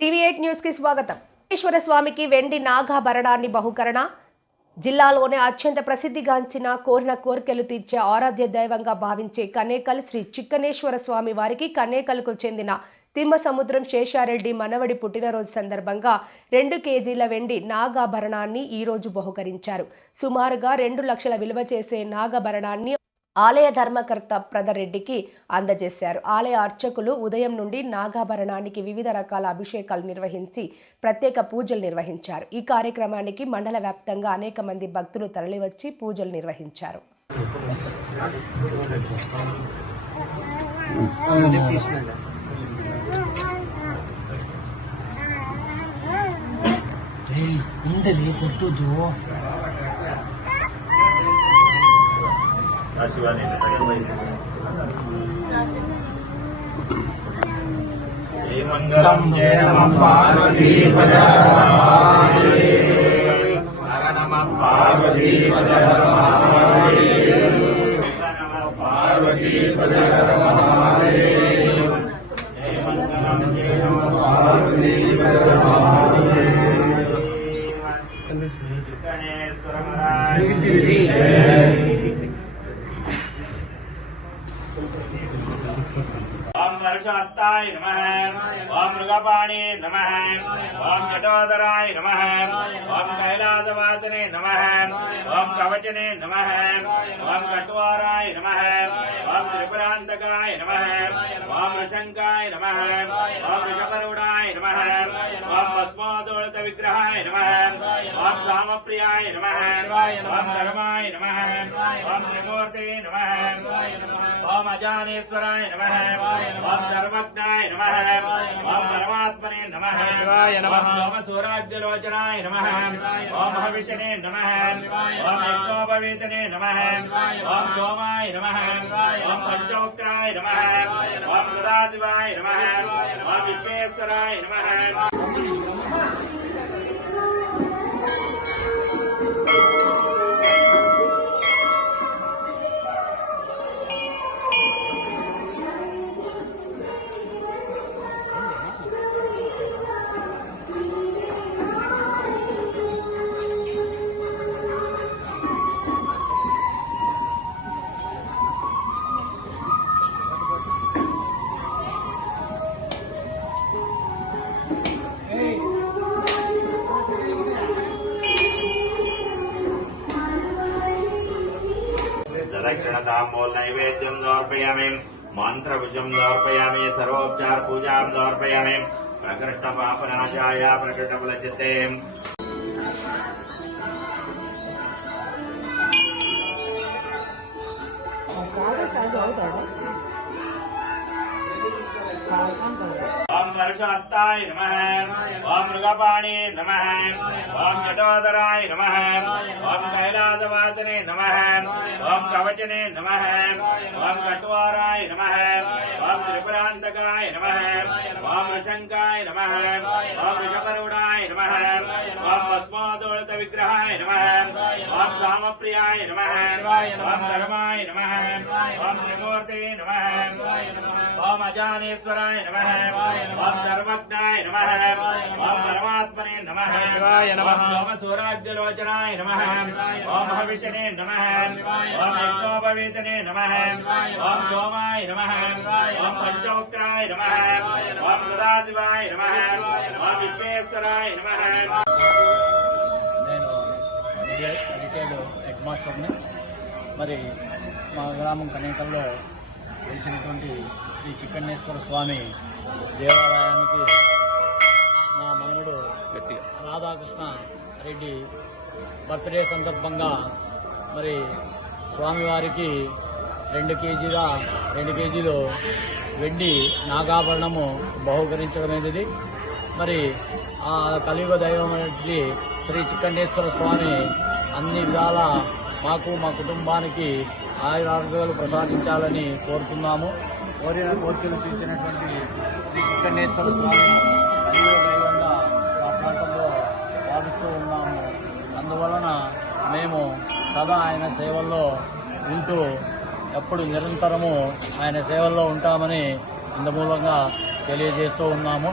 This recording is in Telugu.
టీవీ8 న్యూస్ కి స్వాగతం. ఈశ్వర స్వామికి వెండి నాగాభరణాన్ని బహుకరణ. జిల్లాలోనే అత్యంత ప్రసిద్ధిగాంచిన కోరిన కోర్కెలు తీర్చే ఆరాధ్య దైవంగా భావించే కనేకల్ శ్రీ చిక్కనేశ్వర స్వామి వారికి కనేకల్కు చెందిన తిమ్మసముద్రం శేషారెడ్డి మనవడి పుట్టినరోజు సందర్భంగా 2 కేజీల వెండి నాగాభరణాన్ని ఈరోజు బహుకరించారు. సుమారుగా 2 లక్షల విలువ చేసే నాగాభరణాన్ని ఆలయ ధర్మకర్త ప్రదరెడ్డికి అందజేశారు. ఆలయ అర్చకులు ఉదయం నుండి నాగాభరణానికి వివిధ రకాల అభిషేకాలు నిర్వహించి ప్రత్యేక పూజలు నిర్వహించారు. ఈ కార్యక్రమానికి మండల వ్యాప్తంగా అనేక మంది భక్తులు తరలివచ్చి పూజలు నిర్వహించారు. शिवानी मंगलम जय नमः पार्वती पदे हर नमः पार्वती पदे हर महादेव नमः पार्वती पदे हर महादेव जय मंगलम जय नमः पार्वती पदे हर महादेव गणेश्वर महाराज की जय। ओम वर्षात्ताय नमः, ओम मृगपाणे नमः, ओम जटोदराय नमः, ओम कैलासवासने नमः, ओम कवचने नमः, ओम कट्वाराय नमः, ओम त्रिपुरांतकाय नमः, ओम ऋषंकाय नमः, ओम ऋषकरुणाय नमः, ओम भस्मोदोलित विग्रहाय नमः, ओम सामप्रियाय नमः, ओम धर्माय नमः, ओम त्रिमूर्ते नमः, ओम अजानेश्वराय नमः, ओम सर्वज्ञाय नमः, ओम परमात्मने नमः, ओम सोमसूराज्यलोचनाय नमः, ओम हविषणे नमः, ओम यज्ञोपवीतने नमः, ओम सोमाय नमः, ओम पंचोक्ताय नमः, ओम सदाशिवाय नमः, ओम विश्वेश्वराय नमः। दक्षिणताम्बूल नैवेद्यं समर्पयामि, मंत्रभुजं समर्पयामि, सर्वोपचार पूजां समर्पयामि। प्रकृष्ट पापनाशाय प्रकृष्ट फलचित्ते ओम वर्षात्ताय नमः, ओम मृगपाणे नमः, ओम जटोदराय नमः, ओम कैलासवासने नमः, ओम कवचने नमः, ओम कट्वाराय नमः, ओम त्रिपुरांतकाय नमः, ओम ऋषंकाय नमः, ओम ऋषकरुणाय नमः, ओम भस्मोदोलित विग्रहाय नमः, ओम सामप्रियाय नमः, ओम धर्माय नमः, ओम त्रिमूर्ते नमः, ओम अजानेश्वराय नमः, ओम सर्वज्ञाय नमः, ओम परमात्मने नमः, ओम सोमसूराज्यलोचनाय नमः, ओम हविषणे नमः, ओम यज्ञोपवीतने नमः, ओम सोमाय नमः, ओम पंचोक्ताय नमः, ओम सदाशिवाय नमः, ओम विश्वेश्वराय नमः। రిటైల్ హెడ్ మాస్టర్ని మరి మా గ్రామం కనేకల్లో వెలిసినటువంటి శ్రీ చిక్కనేశ్వర స్వామి దేవాలయానికి మా మనవడు రాధాకృష్ణ రెడ్డి బర్త్డే సందర్భంగా మరి స్వామివారికి 2 కేజీలు వెండి నాగాభరణము బహుకరించడమైనది. మరి ఆ కలియుగ దైవం శ్రీ చిక్కనేశ్వర స్వామి అన్ని విధాల మాకు మా కుటుంబానికి ఆయురారోగ్యాలు ప్రసాదించాలని కోరుతున్నాము. కోరిన కోరికలు తీర్చినటువంటి శ్రీ చిక్కనేశ్వర స్వామి కలియుగ దైవంగా మా ప్రాంతంలో భావిస్తూ ఉన్నాము. అందువలన మేము సదా ఆయన సేవల్లో ఉంటూ ఎప్పుడు నిరంతరము ఆయన సేవల్లో ఉంటామని ఇందుమూలంగా తెలియజేస్తూ ఉన్నాము.